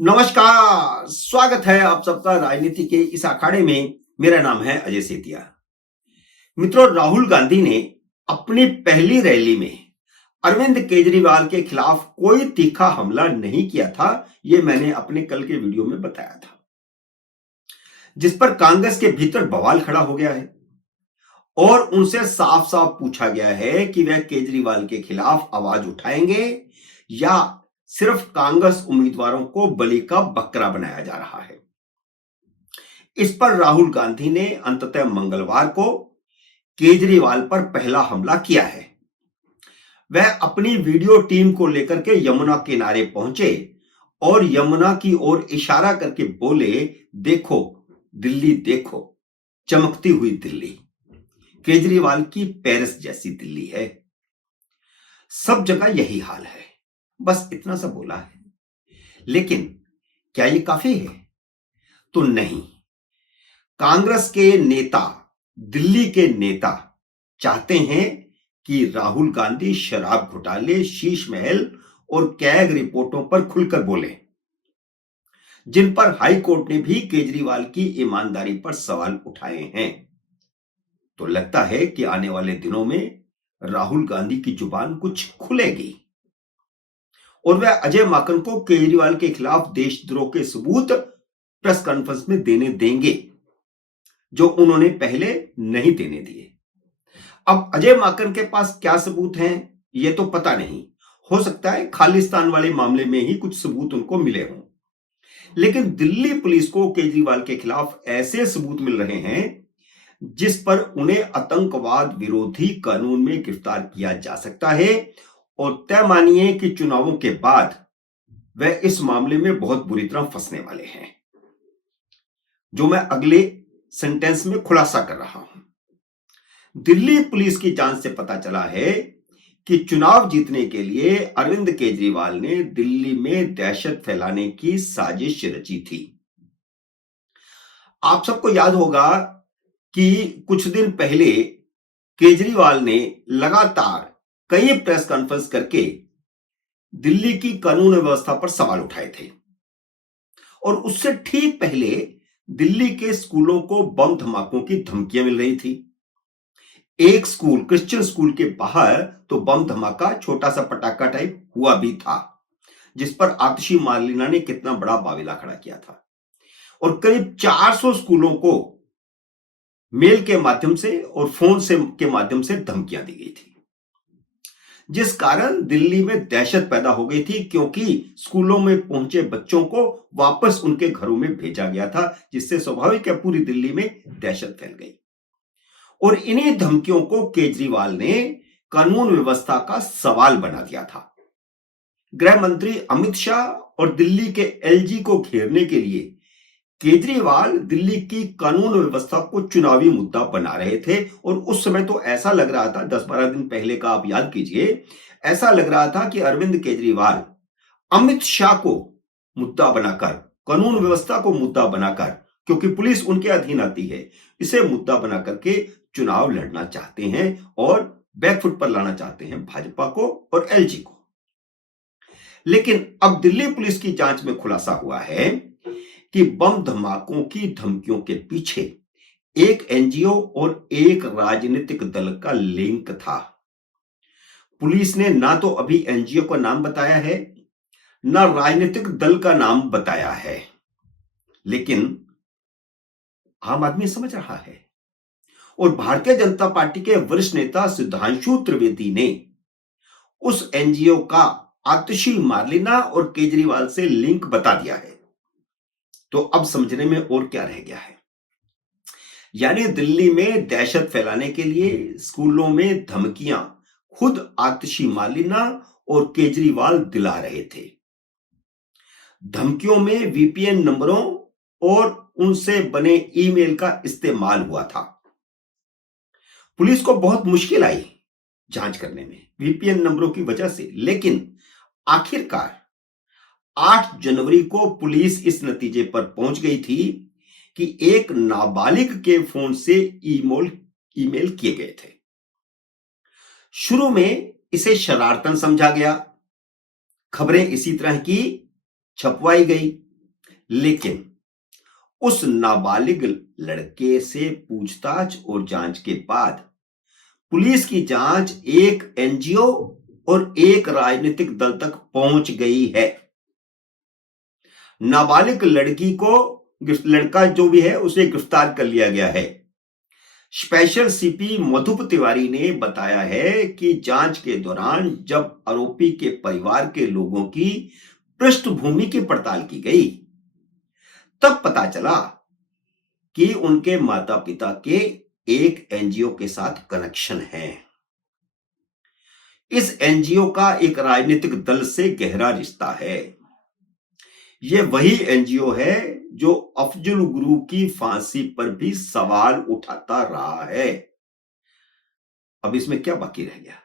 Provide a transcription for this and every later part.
नमस्कार, स्वागत है आप सबका राजनीति के इस अखाड़े में। मेरा नाम है अजय सेतिया। मित्रों, राहुल गांधी ने अपनी पहली रैली में अरविंद केजरीवाल के खिलाफ कोई तीखा हमला नहीं किया था। यह मैंने अपने कल के वीडियो में बताया था, जिस पर कांग्रेस के भीतर बवाल खड़ा हो गया है और उनसे साफ साफ पूछा गया है कि वह केजरीवाल के खिलाफ आवाज उठाएंगे या सिर्फ कांग्रेस उम्मीदवारों को बलि का बकरा बनाया जा रहा है। इस पर राहुल गांधी ने अंततः मंगलवार को केजरीवाल पर पहला हमला किया है। वह अपनी वीडियो टीम को लेकर के यमुना किनारे पहुंचे और यमुना की ओर इशारा करके बोले, देखो दिल्ली, देखो चमकती हुई दिल्ली, केजरीवाल की पेरिस जैसी दिल्ली है। सब जगह यही हाल है। बस इतना सा बोला है। लेकिन क्या यह काफी है? तो नहीं। कांग्रेस के नेता, दिल्ली के नेता चाहते हैं कि राहुल गांधी शराब घोटाले, शीश महल और कैग रिपोर्टों पर खुलकर बोले, जिन पर हाई कोर्ट ने भी केजरीवाल की ईमानदारी पर सवाल उठाए हैं। तो लगता है कि आने वाले दिनों में राहुल गांधी की जुबान कुछ खुलेगी और वह अजय माकन को केजरीवाल के खिलाफ देशद्रोह के सबूत प्रेस कॉन्फ्रेंस में देने देंगे, जो उन्होंने पहले नहीं देने दिए। अब अजय माकन के पास क्या सबूत हैं, यह तो पता नहीं। हो सकता है खालिस्तान वाले मामले में ही कुछ सबूत उनको मिले हों। लेकिन दिल्ली पुलिस को केजरीवाल के खिलाफ ऐसे सबूत मिल रहे हैं जिस पर उन्हें आतंकवाद विरोधी कानून में गिरफ्तार किया जा सकता है और तय मानिए कि चुनावों के बाद वह इस मामले में बहुत बुरी तरह फंसने वाले हैं, जो मैं अगले सेंटेंस में खुलासा कर रहा हूं। दिल्ली पुलिस की जांच से पता चला है कि चुनाव जीतने के लिए अरविंद केजरीवाल ने दिल्ली में दहशत फैलाने की साजिश रची थी। आप सबको याद होगा कि कुछ दिन पहले केजरीवाल ने लगातार कई प्रेस कॉन्फ्रेंस करके दिल्ली की कानून व्यवस्था पर सवाल उठाए थे और उससे ठीक पहले दिल्ली के स्कूलों को बम धमाकों की धमकियां मिल रही थी। एक स्कूल, क्रिश्चियन स्कूल के बाहर तो बम धमाका, छोटा सा पटाखा टाइप हुआ भी था, जिस पर आतिशी मार्लिना ने कितना बड़ा बाविला खड़ा किया था और करीब 400 स्कूलों को मेल के माध्यम से और फोन से के माध्यम से धमकियां दी गई थी, जिस कारण दिल्ली में दहशत पैदा हो गई थी, क्योंकि स्कूलों में पहुंचे बच्चों को वापस उनके घरों में भेजा गया था, जिससे स्वाभाविक है पूरी दिल्ली में दहशत फैल गई। और इन्हीं धमकियों को केजरीवाल ने कानून व्यवस्था का सवाल बना दिया था। गृह मंत्री अमित शाह और दिल्ली के एलजी को घेरने के लिए केजरीवाल दिल्ली की कानून व्यवस्था को चुनावी मुद्दा बना रहे थे और उस समय तो ऐसा लग रहा था, 10-12 दिन पहले का आप याद कीजिए, ऐसा लग रहा था कि अरविंद केजरीवाल अमित शाह को मुद्दा बनाकर, कानून व्यवस्था को मुद्दा बनाकर, क्योंकि पुलिस उनके अधीन आती है, इसे मुद्दा बना करके चुनाव लड़ना चाहते हैं और बैकफुट पर लाना चाहते हैं भाजपा को और एलजी को। लेकिन अब दिल्ली पुलिस की जांच में खुलासा हुआ है कि बम धमाकों की धमकियों के पीछे एक एनजीओ और एक राजनीतिक दल का लिंक था। पुलिस ने ना तो अभी एनजीओ का नाम बताया है, ना राजनीतिक दल का नाम बताया है, लेकिन आम आदमी समझ रहा है। और भारतीय जनता पार्टी के वरिष्ठ नेता सुधांशु त्रिवेदी ने उस एनजीओ का आतिशी मार्लिना और केजरीवाल से लिंक बता दिया है। तो अब समझने में और क्या रह गया है? यानी दिल्ली में दहशत फैलाने के लिए स्कूलों में धमकियां खुद आतिशी मार्लिना और केजरीवाल दिला रहे थे। धमकियों में वीपीएन नंबरों और उनसे बने ईमेल का इस्तेमाल हुआ था। पुलिस को बहुत मुश्किल आई जांच करने में वीपीएन नंबरों की वजह से, लेकिन आखिरकार 8 जनवरी को पुलिस इस नतीजे पर पहुंच गई थी कि एक नाबालिग के फोन से ईमेल किए गए थे। शुरू में इसे शरारतन समझा गया, खबरें इसी तरह की छपवाई गई, लेकिन उस नाबालिग लड़के से पूछताछ और जांच के बाद पुलिस की जांच एक एनजीओ और एक राजनीतिक दल तक पहुंच गई है। नाबालिग लड़की को, लड़का जो भी है, उसे गिरफ्तार कर लिया गया है। स्पेशल सीपी मधुप तिवारी ने बताया है कि जांच के दौरान जब आरोपी के परिवार के लोगों की पृष्ठभूमि की पड़ताल की गई, तब पता चला कि उनके माता पिता के एक एनजीओ के साथ कनेक्शन है। इस एनजीओ का एक राजनीतिक दल से गहरा रिश्ता है। यह वही एनजीओ है जो अफजल गुरु की फांसी पर भी सवाल उठाता रहा है। अब इसमें क्या बाकी रह गया?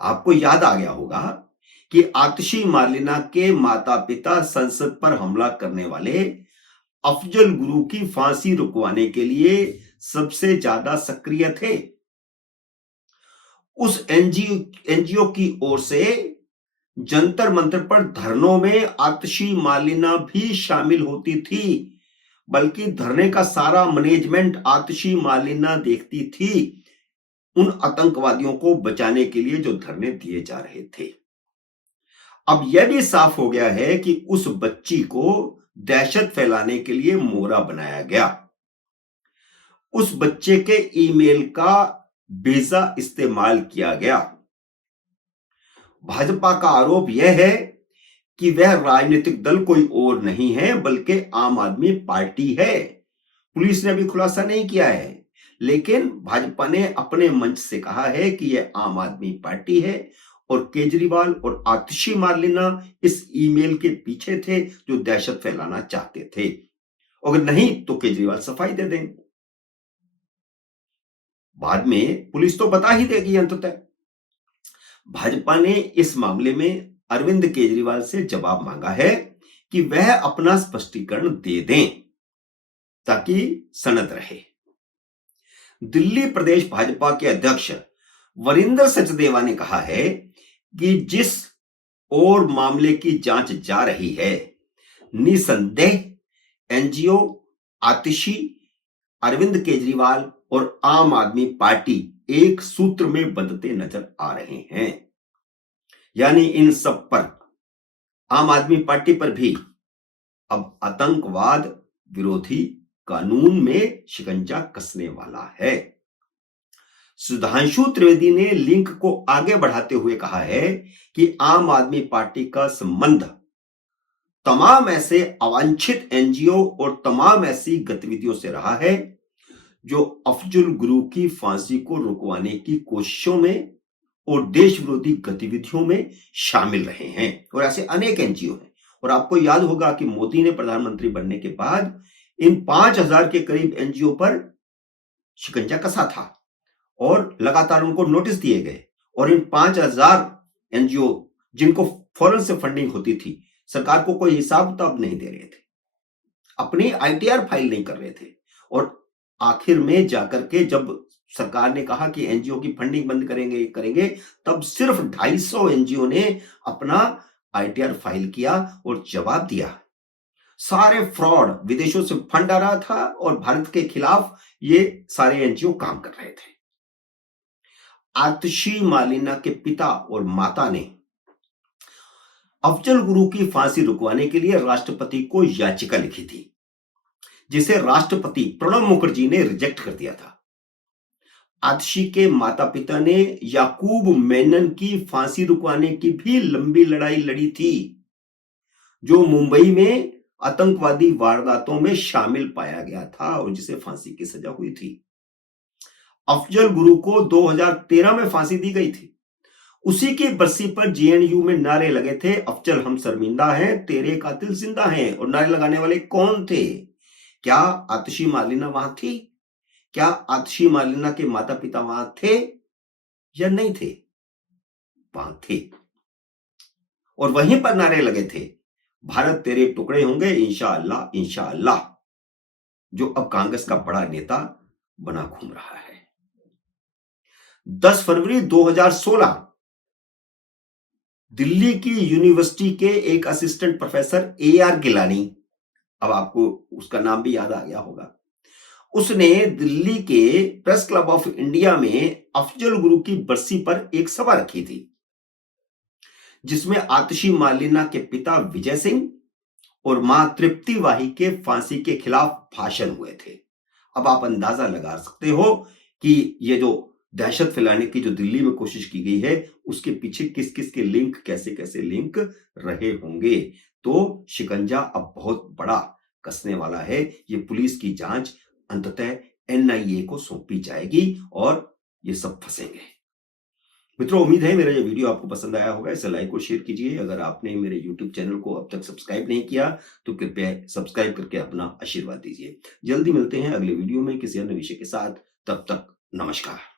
आपको याद आ गया होगा कि आतिशी मार्लिना के माता पिता संसद पर हमला करने वाले अफजल गुरु की फांसी रुकवाने के लिए सबसे ज्यादा सक्रिय थे। उस एनजीओ की ओर से जंतर मंतर पर धरनों में आतिशी मार्लिना भी शामिल होती थी, बल्कि धरने का सारा मैनेजमेंट आतिशी मार्लिना देखती थी, उन आतंकवादियों को बचाने के लिए जो धरने दिए जा रहे थे। अब यह भी साफ हो गया है कि उस बच्ची को दहशत फैलाने के लिए मोहरा बनाया गया। उस बच्चे के ईमेल का वीजा इस्तेमाल किया गया। भाजपा का आरोप यह है कि वह राजनीतिक दल कोई और नहीं है, बल्कि आम आदमी पार्टी है। पुलिस ने अभी खुलासा नहीं किया है, लेकिन भाजपा ने अपने मंच से कहा है कि यह आम आदमी पार्टी है और केजरीवाल और आतिशी मार्लिना इस ईमेल के पीछे थे जो दहशत फैलाना चाहते थे। अगर नहीं तो केजरीवाल सफाई दे दें। बाद में पुलिस तो बता ही देगी अंततः। भाजपा ने इस मामले में अरविंद केजरीवाल से जवाब मांगा है कि वह अपना स्पष्टीकरण दे दें ताकि सनद रहे। दिल्ली प्रदेश भाजपा के अध्यक्ष वरिंदर सचदेवा ने कहा है कि जिस और मामले की जांच जा रही है, निसंदेह एनजीओ, आतिशी, अरविंद केजरीवाल और आम आदमी पार्टी एक सूत्र में बंधते नजर आ रहे हैं। यानी इन सब पर, आम आदमी पार्टी पर भी अब आतंकवाद विरोधी कानून में शिकंजा कसने वाला है। सुधांशु त्रिवेदी ने लिंक को आगे बढ़ाते हुए कहा है कि आम आदमी पार्टी का संबंध तमाम ऐसे अवांछित एनजीओ और तमाम ऐसी गतिविधियों से रहा है जो अफजल गुरु की फांसी को रुकवाने की कोशिशों में और देश विरोधी गतिविधियों में शामिल रहे हैं। और ऐसे अनेक एनजीओ हैं। और आपको याद होगा कि मोदी ने प्रधानमंत्री बनने के बाद इन 5000 के करीब एनजीओ पर शिकंजा कसा था और लगातार उनको नोटिस दिए गए। और इन 5000 एनजीओ जिनको फौरन से फंडिंग होती थी, सरकार को कोई हिसाब किताब नहीं दे रहे थे, अपनी आईटीआर फाइल नहीं कर रहे थे। और आखिर में जाकर के जब सरकार ने कहा कि एनजीओ की फंडिंग बंद करेंगे, तब सिर्फ 250 एनजीओ ने अपना आईटीआर फाइल किया और जवाब दिया। सारे फ्रॉड, विदेशों से फंड आ रहा था और भारत के खिलाफ ये सारे एनजीओ काम कर रहे थे। आतिशी मार्लिना के पिता और माता ने अफजल गुरु की फांसी रुकवाने के लिए राष्ट्रपति को याचिका लिखी थी, जिसे राष्ट्रपति प्रणब मुखर्जी ने रिजेक्ट कर दिया था। आतिशी के माता पिता ने याकूब मेनन की फांसी रुकवाने की भी लंबी लड़ाई लड़ी थी, जो मुंबई में आतंकवादी वारदातों में शामिल पाया गया था और जिसे फांसी की सजा हुई थी। अफजल गुरु को 2013 में फांसी दी गई थी। उसी की बरसी पर जेएनयू में नारे लगे थे, अफजल हम शर्मिंदा हैं, तेरे कातिल जिंदा हैं। और नारे लगाने वाले कौन थे? क्या आतिशी मार्लिना वहां थी? क्या आतिशी मार्लिना के माता पिता वहां थे या नहीं थे? वहां थे। और वहीं पर नारे लगे थे, भारत तेरे टुकड़े होंगे इंशाअल्लाह इंशाअल्लाह, जो अब कांग्रेस का बड़ा नेता बना घूम रहा है। 10 फरवरी 2016 दिल्ली की यूनिवर्सिटी के एक असिस्टेंट प्रोफेसर AR गिलानी अब आपको उसका नाम भी याद आ गया होगा। उसने दिल्ली के प्रेस क्लब ऑफ इंडिया में अफजल गुरु की बरसी पर एक सभा रखी थी, जिसमें आतिशी मार्लिना के पिता विजय सिंह और मां तृप्ति वाही के फांसी के खिलाफ भाषण हुए थे। अब आप अंदाजा लगा सकते हो कि ये जो दहशत फैलाने की जो दिल्ली में कोशिश की गई है, उसके पीछे किस किस के लिंक, कैसे कैसे लिंक रहे होंगे। तो शिकंजा अब बहुत बड़ा कसने वाला है। ये पुलिस की जांच अंततः एनआईए को सौंपी जाएगी और ये सब फंसेंगे। मित्रों, उम्मीद है मेरा ये वीडियो आपको पसंद आया होगा। इसे लाइक और शेयर कीजिए। अगर आपने मेरे यूट्यूब चैनल को अब तक सब्सक्राइब नहीं किया तो कृपया सब्सक्राइब करके अपना आशीर्वाद दीजिए। जल्दी मिलते हैं अगले वीडियो में किसी अन्य विषय के साथ। तब तक नमस्कार।